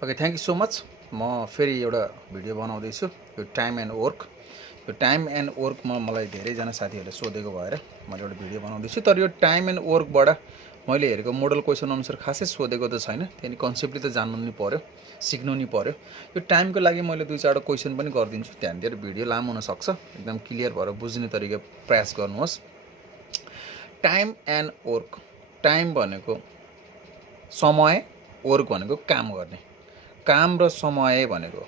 Okay, thank you so much. म फेरि एउटा भिडियो बनाउँदैछु यो टाइम एन्ड वर्क। यो टाइम एन्ड वर्कमा मलाई धेरैजना साथीहरूले सोधेको भएर मैले एउटा भिडियो बनाउँदैछु। तर यो टाइम एन्ड वर्कबाट मैले हेरेको मोडल क्वेसन अनुसार खासै सोधेको त छैन। त्यहाँदेखि कन्सेप्टली त जान्नु नि पऱ्यो, सिक्नु नि पऱ्यो। यो टाइमको लागि मैले 2-4वटा क्वेसन पनि गरिदिन्छु। ध्यान दिएर भिडियो लामो हुनसक्छ, एकदम क्लियर भएर बुझ्ने तरिका प्रयास गर्नुहोस्। टाइम एन्ड वर्क, टाइम भनेको समय, वर्क भनेको काम गर्ने। काम र समय भनेको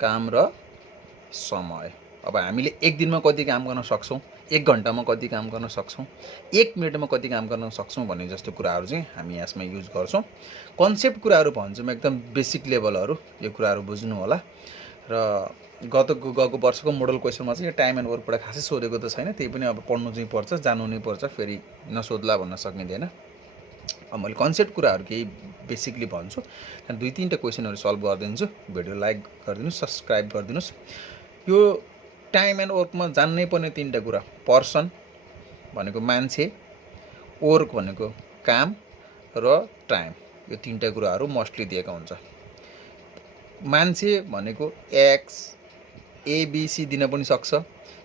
काम र समय। अब हामीले एक दिनमा कति काम गर्न सक्छौँ, एक घन्टामा कति काम गर्न सक्छौँ, एक मिनटमा कति काम गर्न सक्छौँ भन्ने जस्तो कुराहरू चाहिँ हामी यसमा युज गर्छौँ। कन्सेप्ट कुराहरू भन्छौँ, एकदम बेसिक लेभलहरू, यो कुराहरू बुझ्नु होला। र गएको वर्षको मोडल क्वेसनमा चाहिँ यो टाइम एन्ड वर्कबाट खासै सोधेको त छैन। त्यही पनि अब पढ्नु चाहिँ पर्छ, जान्नु नै पर्छ, फेरि नसोध्ला भन्न सकिँदैन। अब मैले कन्सेप्ट कुराहरू केही बेसिकली भन्छु, त्यहाँदेखि 2-3वटा क्वेसनहरू सल्भ गरिदिन्छु। भिडियो लाइक गरिदिनुहोस्, सब्सक्राइब गरिदिनुहोस्। यो टाइम एन्ड वर्कमा जान्नै पर्ने 3वटा कुरा, पर्सन भनेको मान्छे, वर्क भनेको काम र टाइम, यो 3वटा कुराहरू मोस्टली दिएका हुन्छ। मान्छे भनेको एक्स एबिसी दिन पनि सक्छ,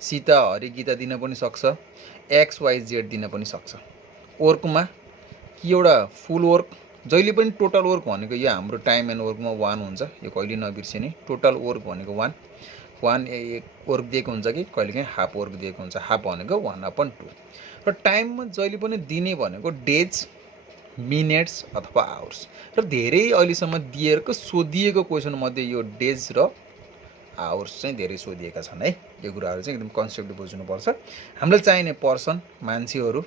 सीता हरि गीता दिन पनि सक्छ, XYZ दिन पनि सक्छ। वर्कमा कि एउटा फुल वर्क, जहिले पनि टोटल वर्क भनेको यो हाम्रो टाइम एन्ड वर्कमा 1 हुन्छ, यो कहिले नबिर्सिने। टोटल वर्क भनेको 1 वर्क दिएको हुन्छ कि कहिलेकाहीँ हाफ वर्क दिएको हुन्छ, हाफ भनेको 1/2। र टाइममा जहिले पनि दिने भनेको डेज, मिनट्स अथवा आवर्स। र धेरै अहिलेसम्म दिएको सोधिएको क्वेसनमध्ये यो डेज र आवर्स चाहिँ धेरै सोधिएका छन् है। यो कुराहरू चाहिँ एकदम कन्सेप्ट बुझ्नुपर्छ। हामीलाई चाहिने पर्सन मान्छेहरू,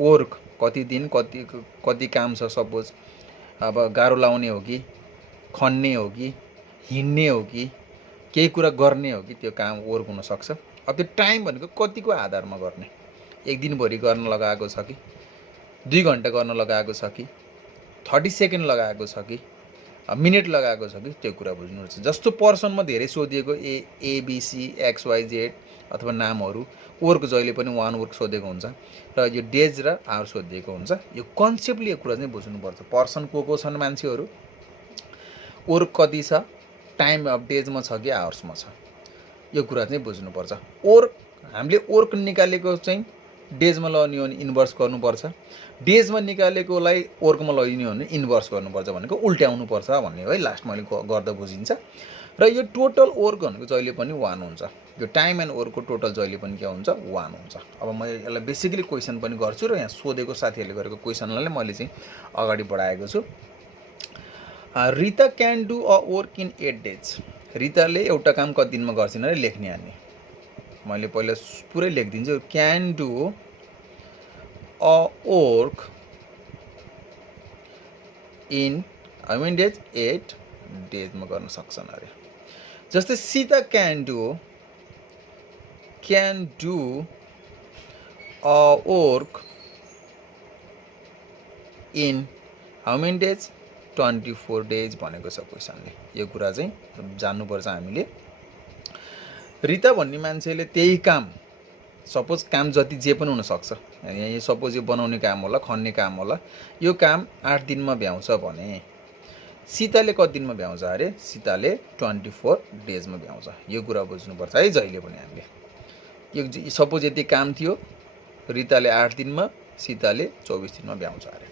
वर्क कति दिन कति काम छ, सपोज अब गाह्रो लाउने हो कि, खन्ने हो कि, हिँड्ने हो कि, केही कुरा गर्ने हो कि, त्यो काम वर्क हुनसक्छ। अब त्यो टाइम भनेको कतिको आधारमा गर्ने, एक दिनभरि गर्न लगाएको छ कि, 2 घन्टा गर्न लगाएको छ कि, 30 सेकेन्ड लगाएको छ कि, मिनट लगाएको छ कि, त्यो कुरा बुझ्नुपर्छ। जस्तो पर्सनमा धेरै सोधिएको एबिसी XYZ अथवा नामहरू, वर्क जहिले पनि 1 वर्क सोधेको हुन्छ, र यो डेज र आवर सोधिएको हुन्छ। यो कन्सेप्टली यो कुरा चाहिँ बुझ्नुपर्छ। पर्सन को छन् मान्छेहरू, वर्क कति छ, टाइम अब डेजमा छ कि आवर्समा छ, यो कुरा चाहिँ बुझ्नुपर्छ। वर्क हामीले वर्क निकालेको चाहिँ डेजमा लग्ने हो भने इन्भर्स गर्नुपर्छ, डेजमा निकालेकोलाई वर्कमा लगिने हो भने इन्भर्स गर्नुपर्छ, भनेको उल्ट्याउनुपर्छ भन्ने हो है। लास्ट मैले गर्दा बुझिन्छ। र यो टोटल वर्क भनेको जहिले पनि 1 हुन्छ। यो टाइम एन्ड वर्कको टोटल जहिले पनि के हुन्छ, 1 हुन्छ। अब म यसलाई बेसिकली क्वेसन पनि गर्छु र यहाँ सोधेको साथीहरूले गरेको क्वेसनलाई मैले चाहिँ अगाडि बढाएको छु। Rita can do a work in 8 days. रिताले एउटा काम कति दिनमा गर्छिन् अरे लेख्ने हाल्ने। मैले पहिला पुरै लेखिदिन्छु। Can do a work in how many days, 8 डेजमा गर्न सक्छन् अरे। जस्तै Sita can do a work in how many days, 24 days भनेको छ क्वेसनले। यो कुरा चाहिँ जान्नुपर्छ हामीले। रिता भन्ने मान्छेले त्यही काम, सपोज काम जति जे पनि हुनसक्छ, यहाँ सपोज यो बनाउने काम होला, खन्ने काम होला, यो काम 8 दिनमा भ्याउँछ भने सीताले कति दिनमा भ्याउँछ अरे, सीताले 24 डेजमा भ्याउँछ। यो कुरा बुझ्नुपर्छ है जहिले पनि हामीले। यो सपोज यति काम थियो, रिताले 8 दिनमा, सीताले 24 दिनमा भ्याउँछ अरे।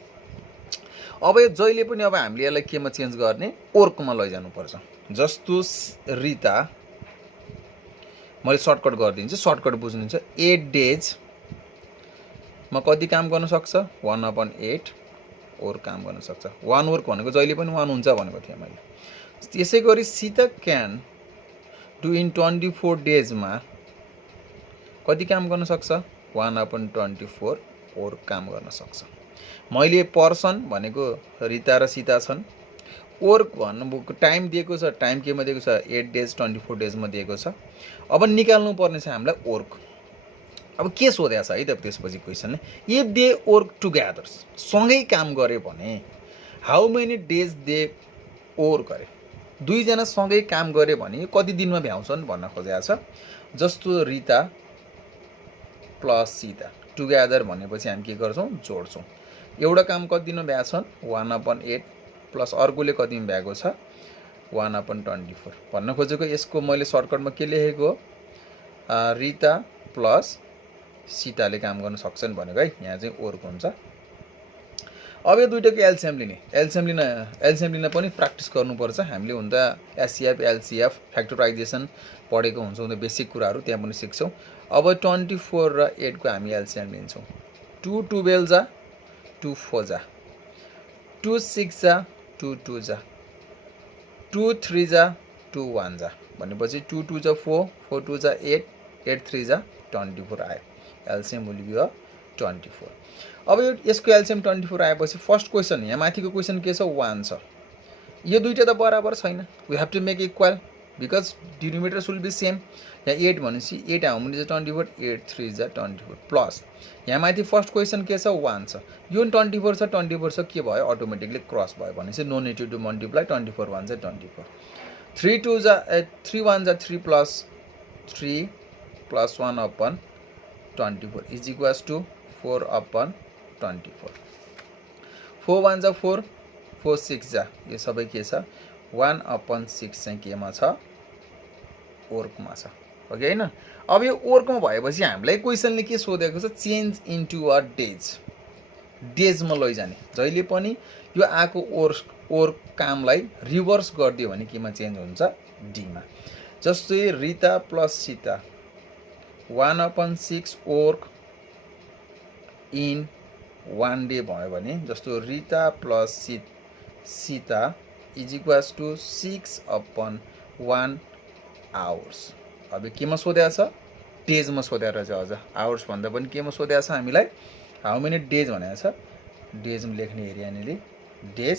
अब यो जहिले पनि अब हामीले यसलाई केमा चेन्ज गर्ने, वर्कमा लैजानुपर्छ। जस्तो रिता, मैले सर्टकट गरिदिन्छु, सर्टकट बुझ्नुहुन्छ। 8 डेजमा कति काम गर्न सक्छ, 1/8 वर्क काम गर्न सक्छ। 1 वर्क भनेको जहिले पनि 1 हुन्छ भनेको थिएँ मैले। त्यसै गरी सीता क्यान डु इन 24 डेजमा कति काम गर्न सक्छ, 1/24 वर्क काम गर्न सक्छ। मैले पर्सन भनेको रिता र सीता छन्, वर्क भन्नु टाइम दिएको छ, टाइम केमा दिएको छ, 8 डेज 24 डेजमा दिएको छ। अब निकाल्नु पर्ने छ हामीलाई वर्क। अब के सोधेको छ है त त्यसपछि क्वेसनले, इफ दे वर्क टुगेदर, सँगै काम गरे भने how many days they work गरे, 2 जना सँगै काम गरे भने कति दिनमा भ्याउँछन् भन्न खोजेको छ। जस्तो रिता प्लस सीता टुगेदर भनेपछि हामी के गर्छौँ, जोड्छौँ। एउटा काम कति दिनमा भ्याउँछन्, 1/8 प्लस अर्कोले कतिमा भ्याएको छ 1/24 भन्न खोजेको यसको मैले सर्टकटमा के लेखेको हो रिता प्लस सीताले काम गर्न सक्छन् भनेको है यहाँ चाहिँ ओर्क हुन्छ अब यो दुईटाको एलसीएम लिन पनि प्र्याक्टिस गर्नुपर्छ हामीले हुँदा एचसीएफ एलसीएफ फ्याक्टराइजेसन पढेको हुन्छौँ बेसिक कुराहरू त्यहाँ पनि सिक्छौँ अब 24 र 8 को हामी एलसीएम लिन्छौँ 2 12 जा 2 4 जा 2 6 जा 2 2 जा 2 3 जा 2 1 जा भनेपछि 2 2 जा 4 4 2 जा 8 8 3 जा 24 आयो एलसीएम विल बी 24 अब यसको एलसीएम 24 आएपछि फर्स्ट क्वेसन यहाँ माथिको क्वेसन के छ 1 छ यो दुईटा त बराबर छैन we have to make equal because denominator should be same यहाँ 8 भनेपछि 8 हाउ मेनी 24 8 3 जा 24 प्लस यहाँ माथि फर्स्ट क्वेसन के छ 1 छ यो 24 छ 24 छ के भयो अटोमेटिकली क्रस भयो भनेपछि नो निड टु मल्टिप्लाई 24 1 जा 24 3 2 जा 3 1 जा 3 plus 3 plus 1/24 is equals to 4/24 4 1 जा 4 4 6 जा यो सबै के छ 1/6 चाहिँ केमा छ ओर्कमा छ ओके हैन अब यो ओर्कमा भएपछि हामीलाई क्वेसनले के सोधेको छ चेन्ज इन्टु अ डेजमा लैजाने जहिले पनि यो आको ओर्क कामलाई रिभर्स गरिदियो भने केमा चेन्ज हुन्छ डीमा जस्तै Rita plus Sita 1/6 work in 1 day भयो भने जस्तो Rita plus Sita is equals to 6/1 hours अब केमा सोधेको छ डेजमा सोधेको रहेछ अझ आवर्स भन्दा पनि केमा सोधेको छ हामीलाई हाउ मेनी डेज भनेको छ डेजमा लेख्ने हेरी यहाँनिर डेज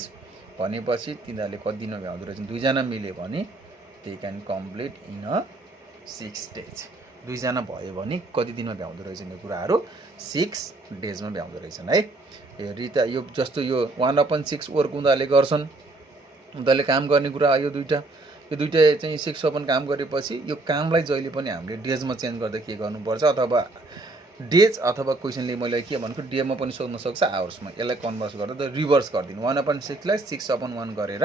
भनेपछि तिनीहरूले कति दिनमा भ्याउँदो रहेछ दुईजना मिल्यो भने they can complete in a 6 days दुईजना भयो भने कति दिनमा भ्याउँदो रहेछ यो कुराहरू 6 डेजमा भ्याउँदो रहेछन् है रिता यो जस्तो यो 1/6 ओर्क उनीहरूले गर्छन् उनीहरूले काम गर्ने कुरा यो दुईटा चाहिँ 6 अपन काम गरेपछि यो कामलाई जहिले पनि हामीले डेजमा चेन्ज गर्दा के गर्नुपर्छ अथवा डेज अथवा क्वेसनले मैले के भनेको डेमा पनि सोध्न सक्छ आवर्समा यसलाई कन्भर्ट गर्दा रिभर्स गरिदिनु 1/6 लाई 6/1 गरेर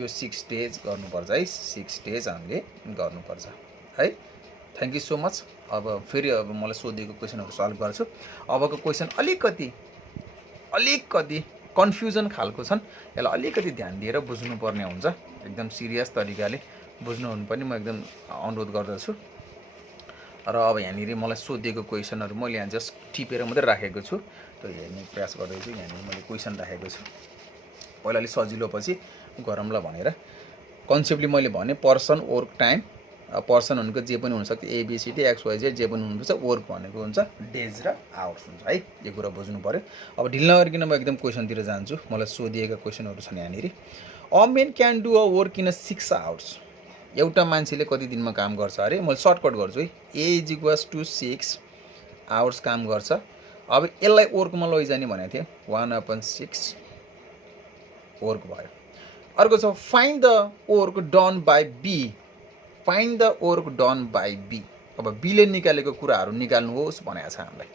यो 6 डेज गर्नुपर्छ है 6 डेज हामीले गर्नुपर्छ है थ्याङ्क यू सो मच अब फेरि अब मलाई सोधेको क्वेसनहरू सल्भ गर्छु अबको क्वेसन अलिकति कन्फ्युजन खालको छन् यसलाई अलिकति ध्यान दिएर बुझ्नुपर्ने हुन्छ एकदम सिरियस तरिकाले बुझ्नुहुन पनि म एकदम अनुरोध गर्दछु र अब यहाँनिर मलाई सोधेको क्वेसनहरू मैले यहाँ जस्ट टिपेर मात्रै राखेको छु त्यो हेर्ने प्रयास गर्दैछु यहाँनिर मैले क्वेसन राखेको छु पहिला अलि सजिलो पछि गरौँला भनेर कन्सेप्टली मैले भने पर्सन ओर्क टाइम पर्सन भनेको जे पनि हुनसक्छ एबिसिडी एक्सवाइजेड जे पनि हुनुपर्छ ओर्क भनेको हुन्छ डेज र आवर्स हुन्छ है यो कुरा बुझ्नु पर्यो अब ढिल नगरिकन म एकदम क्वेसनतिर जान्छु मलाई सोधिएका क्वेसनहरू छन् यहाँनिर a main can do a work in 6 hours एउटा मान्छेले कति दिनमा काम गर्छ अरे मैले सर्टकट गर्छु है ए इज इक्वल्स टु 6 आवर्स काम गर्छ अब यसलाई ओर्कमा लैजाने भनेको थिएँ 1/6 ओर्क भयो अर्को छ find the work done by B find the work done by B अब बीले निकालेको कुराहरू निकाल्नुहोस् भनेको छ हामीलाई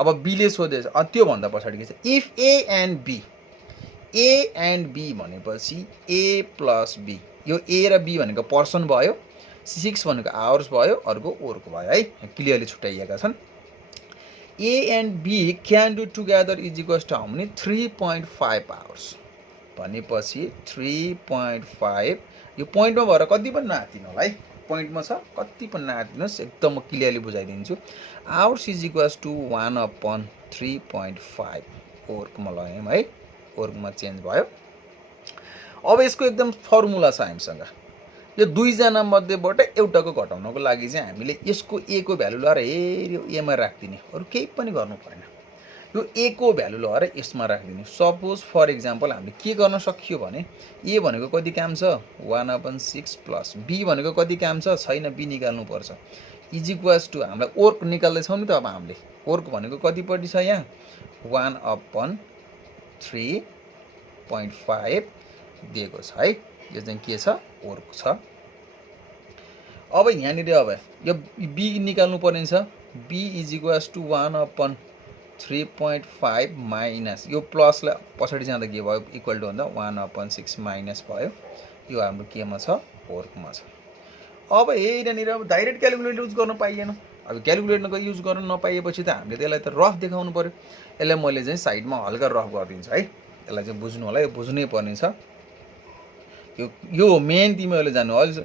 अब बीले सोधेछ त्योभन्दा पछाडि के छ इफ ए एन्ड बी भनेपछि ए प्लस बी यो ए र बी भनेको पर्सन भयो 6 भनेको आवर्स भयो अर्को ओर्क भयो है क्लियरली छुट्याइएका छन् A and B can do together is equals to how many 3.5 hours भनेपछि 3.5 यो पोइन्टमा भएर कति पनि नआतिनु होला है पोइन्टमा छ कति पनि नआतिनुहोस् एकदम म क्लियरली बुझाइदिन्छु आवर्स इज इक्वल्स टु 1/3.5 ओर्कमा लगायौँ है ओर्कमा चेन्ज भयो अब यसको एकदम फर्मुला छ हामीसँग यो दुईजना मध्येबाट एउटाको घटाउनको लागि चाहिँ हामीले यसको ए को भ्यालु लगाएर हेऱ्यो एमा राखिदिने अरू केही पनि गर्नु परेन यो ए को भ्यालु लगाएर यसमा राखिदिने सपोज फर इक्जाम्पल हामीले के गर्न सकियो भने ए भनेको कति काम छ 1/6 प्लस बी भनेको कति काम छ छैन बी निकाल्नु पर्छ इज इक्वल्स टु हामीलाई ओर्क निकाल्दैछौँ नि त अब हामीले ओर्क भनेको कतिपट्टि छ यहाँ 1/3.5 दिएको छ है यो चाहिँ के छ ओर्क छ अब यहाँनिर अब यो बी निकाल्नु पर्ने छ B is equals to 1/3 3.5 minus यो प्लसलाई पछाडि जाँदा के भयो इक्वल टु भन्दा 1/6 माइनस भयो यो हाम्रो केमा छ वर्कमा छ अब यहाँनिर अब डाइरेक्ट क्याल्कुलेटर युज गर्न पाइएन अब क्याल्कुलेटर युज गर्न नपाइएपछि त हामीले त्यसलाई त रफ देखाउनु पर्यो यसलाई मैले चाहिँ साइडमा हल्का रफ गरिदिन्छु है यसलाई चाहिँ बुझ्नु होला यो बुझ्नै पर्ने छ यो मेन तिमीहरूले जान्नु अहिले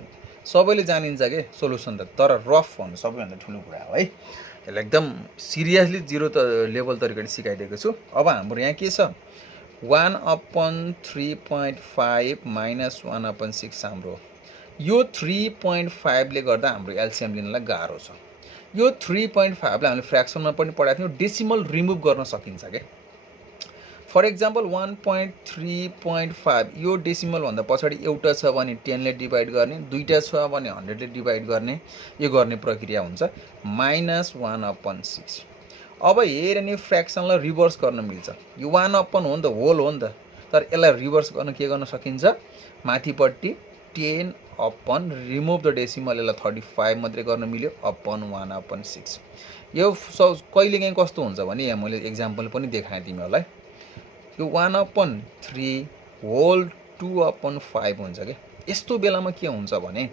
सबैले जानिन्छ के सोल्युसन त तर रफ भन्नु सबैभन्दा ठुलो कुरा हो है यसलाई एकदम सिरियसली जिरो लेभल तरिकाले सिकाइदिएको छु अब हाम्रो यहाँ के छ 1/3.5 माइनस 1/6 हाम्रो यो 3.5 ले गर्दा हाम्रो एलसिएम लिनलाई गाह्रो छ यो 3.5 लाई हामीले फ्र्याक्सनमा पनि पढाएको थियौँ डेसिमल रिमुभ गर्न सकिन्छ के फर एक्जाम्पल 1.3.5 यो डेसिमल भन्दा पछाडि एउटा छ भने 10 ले डिभाइड गर्ने दुईटा छ भने 100 ले डिभाइड गर्ने यो गर्ने प्रक्रिया हुन्छ माइनस 1/6 अब हेर नि फ्र्याक्सनलाई रिभर्स गर्न मिल्छ यो 1/1 हो नि त होल हो नि त तर यसलाई रिभर्स गर्न के गर्न सकिन्छ माथिपट्टि 10/, रिमुभ द डेसिमल यसलाई 35 मात्रै गर्न मिल्यो अपन 1/6 यो कहिलेकाहीँ कस्तो हुन्छ भने यहाँ मैले एक्जाम्पल पनि देखाएँ तिमीहरूलाई यो 1/3 होल 2/5 हुन्छ के यस्तो बेलामा के हुन्छ भने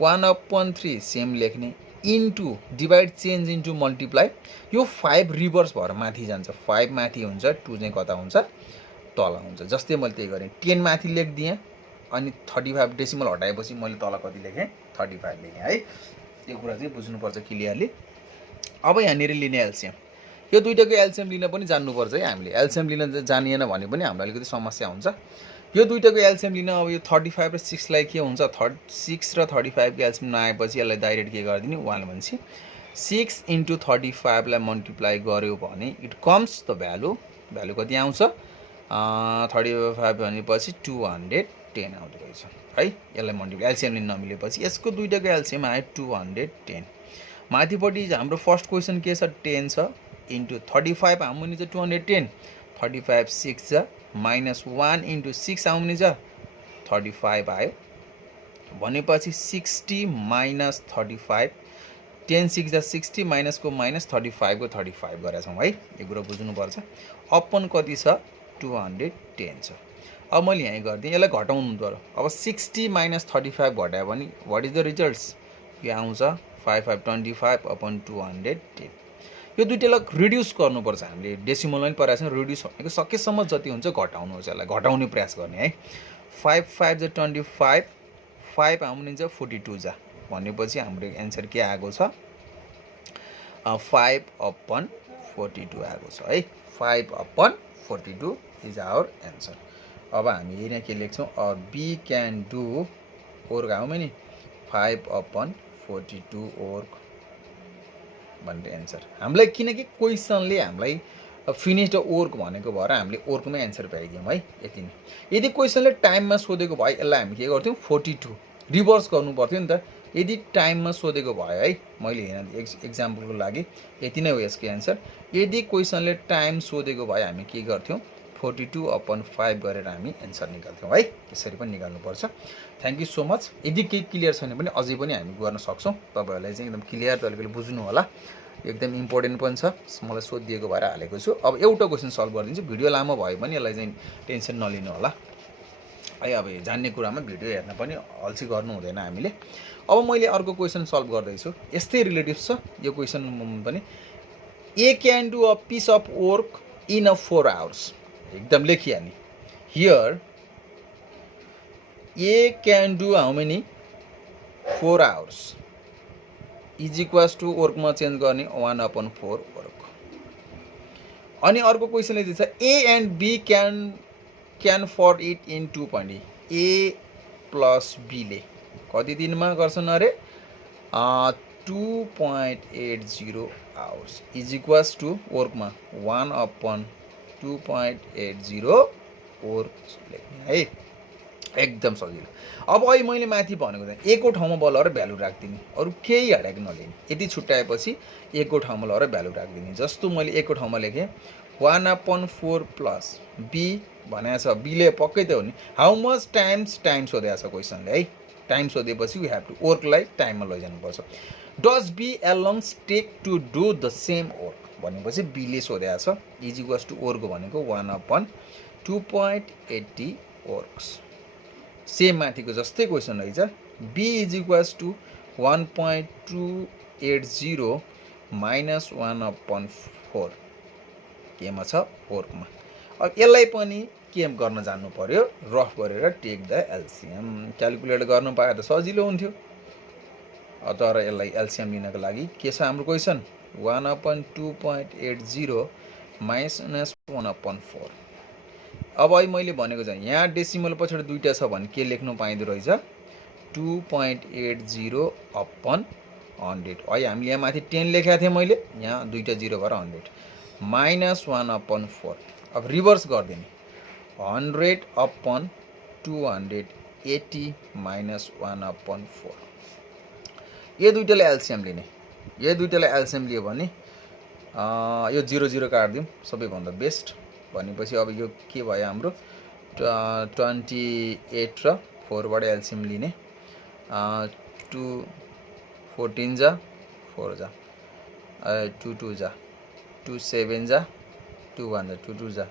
1/3 सेम लेख्ने into divide change into multiply यो 5 रिभर्स भएर माथि जान्छ 5 माथि हुन्छ 2 चाहिँ कता हुन्छ तल हुन्छ जस्तै मैले त्यही गरेँ 10 माथि लेखिदिएँ अनि 35 डेसिमल हटाएपछि मैले तल कति लेखेँ 35 लेखेँ है यो कुरा चाहिँ बुझ्नुपर्छ क्लियरली अब यहाँनिर लिने एलसिएम यो दुईटाको एलसिएम लिन पनि जान्नुपर्छ है हामीले एलसिएम लिन जानिएन भने पनि हाम्रो अलिकति समस्या हुन्छ यो दुईटाको एलसिएम लिन अब यो 35 र 6 लाई के हुन्छ 6 र 35 को एलसिएम नआएपछि यसलाई डाइरेक्ट के गरिदिने 1 भनेपछि 6 इन्टु 35 लाई मल्टिप्लाई गर्यो भने इट कम्स द भ्यालु कति आउँछ 35 भनेपछि 210 आउँदो रहेछ है यसलाई मल्टिप्लाई एलसिएम लिन नमिलेपछि यसको दुईटाको एलसिएम आयो 210 माथिपट्टि हाम्रो फर्स्ट क्वेसन के छ 10 छ इन्टु 35 how many is 210 35 6 छ माइनस 1 इन्टु 6 how many छ 35 आयो भनेपछि 60 माइनस 35 10 6 जा 60 माइनस को माइनस 35 को 35 गरेका छौँ है यो कुरा बुझ्नुपर्छ अपन कति छ 210 छ अब मैले यही गर्दिएँ यसलाई घटाउनु पर्यो अब 60 माइनस 35 घटायो भने व्हाट इज द रिजल्ट्स यो आउँछ 5/25/210 यो दुईटालाई रिड्युस गर्नुपर्छ हामीले डेसिमलमा पनि पढाएको छ रिड्युस भनेको सकेसम्म जति हुन्छ घटाउनुहोस् यसलाई घटाउने प्रयास गर्ने है 5 जा 25 5 how many जा 42 जा भनेपछि हाम्रो एन्सर के आएको छ 5/42 आएको छ है 5/42 इज आवर एन्सर अब हामी यहाँ के लेख्छौँ B can do work how many 5/42 work भन्ने एन्सर हामीलाई किनकि क्वेसनले हामीलाई फिनिश द वर्क भनेको भएर हामीले वर्कमै एन्सर पाइदियौँ है यति नै यदि क्वेसनले टाइममा सोधेको भए यसलाई हामी के गर्थ्यौँ 42 रिभर्स गर्नु पर्थ्यो नि त यदि टाइममा सोधेको भयो है मैले हेर्न एक्जाम्पलको लागि यति नै हो यसको एन्सर यदि क्वेसनले टाइम सोधेको भए हामी के गर्थ्यौँ 42/5 गरेर हामी एन्सर निकाल्थ्यौँ है यसरी पनि निकाल्नुपर्छ थ्याङ्क यू सो मच यदि केही क्लियर छैन भने अझै पनि हामी गर्न सक्छौँ तपाईँहरूलाई चाहिँ एकदम क्लियर तरिकाले बुझ्नु होला एकदम इम्पोर्टेन्ट पनि छ मलाई सोधिएको भएर हालेको छु अब एउटा क्वेसन सल्भ गरिदिन्छु भिडियो लामो भयो भने यसलाई चाहिँ टेन्सन नलिनु होला है अब जान्ने कुरामा भिडियो हेर्न पनि अल्छी गर्नु हुँदैन हामीले अब मैले अर्को क्वेसन सल्भ गर्दैछु यस्तै रिलेटिभ छ यो क्वेसन पनि A can do a piece of work in a 4 hours एकदम लेखिहाल्ने here A can do how many 4 hours is equals to वर्कमा चेन्ज गर्ने 1/4 वर्क अनि अर्को क्वेसनले दिन्छ A and B can for it in 2 point A plus बीले कति दिनमा गर्छन् अरे 2.80 hours इज इक्वल्स टु वर्कमा 1/2.80 वर्क लेख्ने है एकदम सजिलो अब अहिले मैले माथि भनेको चाहिँ ए को ठाउँमा बलर भ्यालु राख्दिने अरू केही हटाएको नलिने यति छुट्याएपछि ए को ठाउँमा लएर भ्यालु राख्दिने जस्तो मैले ए को ठाउँमा लेखेँ 1/4 प्लस बी भनेको छ बीले पक्कै त हो नि हाउ मच टाइम सोधेको छ क्वेसनले है टाइम सोधेपछि वी हेभ टु वर्कलाई टाइममा लैजानुपर्छ does B alone take to do the same work भनेपछि बीले सोधेको छ इज इक्वल्स टु वर्कको भनेको 1/2.80 वर्क्स। सेम माथिको जस्तै क्वेसन रहेछ B is equals to 1.280 minus 1/4 केमा छ वर्कमा। अब यसलाई पनि के गर्न जान्नु पर्यो रफ गरेर टेक द एलसीएम क्याल्कुलेट गर्नु पाए त सजिलो हुन्थ्यो। तर यसलाई एलसीएम लिनको लागि के छ हाम्रो क्वेसन 1/2.80 माइनस 1/4। अब अहिले मैले भनेको चाहिँ यहाँ डेसिमल पछाडि दुईटा छ भने के लेख्नु पाइँदो रहेछ 2.80/100। अहिले हामीले यहाँ माथि 10 लेखेको थिएँ मैले, यहाँ दुईटा 0 भएर 100 माइनस 1/4। अब रिभर्स गरिदिने 100/280 माइनस 1/4। यो दुईटालाई एलसीएम लिने, यो दुईटालाई एलसीएम लियो भने यो 0 0 काट्दिउँ सबैभन्दा बेस्ट। भनेपछि अब यो के भयो हाम्रो 28 र 4 बाट एलसीएम लिने 2 14 जा 4 जा 2 2 जा 2 7 जा 2 1 जा 2 2 जा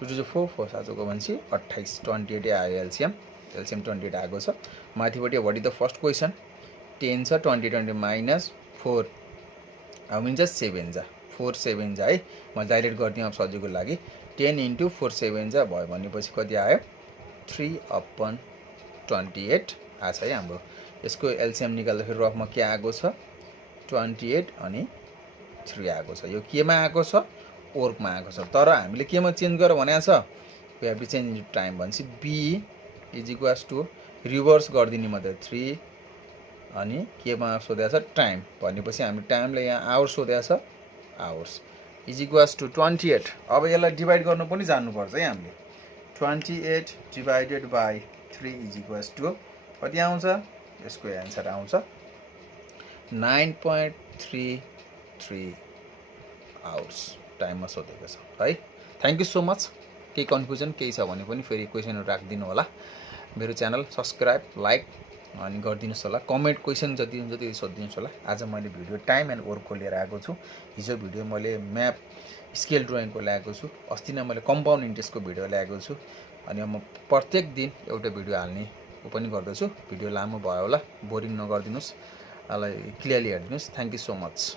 2 2 4 4 साँचोको भनेपछि 28 28 आयो एलसीएम 28 आएको छ। माथिपट्टि what is the first question 10 छ 20 माइनस 4 मिन्छ 7 जा 4 7 जा है। म डाइरेक्ट गरिदिउँ अब सजिलोको लागि 10 × 4 7 जा भयो भनेपछि कति आयो 3/28 आछ है हाम्रो। यसको एलसीएम निकाल्दाखेरि रफमा के आएको छ 28 अनि 3 आएको छ। यो केमा आएको छ वर्कमा आएको छ। तर हामीले केमा चेन्ज गरेर भनेको छ we have to change into time भनेपछि B is equals to reverse गरिदिने मात्रै 3 अनि केमा सोधेको छ टाइम भनेपछि हामीले टाइमलाई यहाँ आवर्स सोधेको छ आवर्स इज इक्वल्स टु 28। अब यसलाई डिभाइड गर्नु पनि जान्नुपर्छ है हामीले 28 divided by 3 is equals to कति आउँछ यसको एन्सर आउँछ 9.33 आवर्स टाइममा सोधेको छ है। Thank you so much. केही कन्फ्युजन केही छ भने पनि फेरि क्वेसनहरू राखिदिनु होला। मेरो च्यानल सब्सक्राइब लाइक अनि गरिदिनुहोस् होला। कमेन्ट क्वेसन जति हुन्छ त्यति सोधिदिनुहोस् होला। आज मैले भिडियो टाइम एन्ड वर्कको लिएर आएको छु। हिजो भिडियो मैले म्याप स्केल ड्रइङको ल्याएको छु। अस्ति नै मैले कम्पाउन्ड इन्ट्रेस्टको भिडियो ल्याएको छु। अनि म प्रत्येक दिन एउटा भिडियो हाल्ने पनि गर्दछु। भिडियो लामो भयो होला बोरिङ नगरिदिनुहोस्, यसलाई क्लियरली हेरिदिनुहोस्। Thank you so much.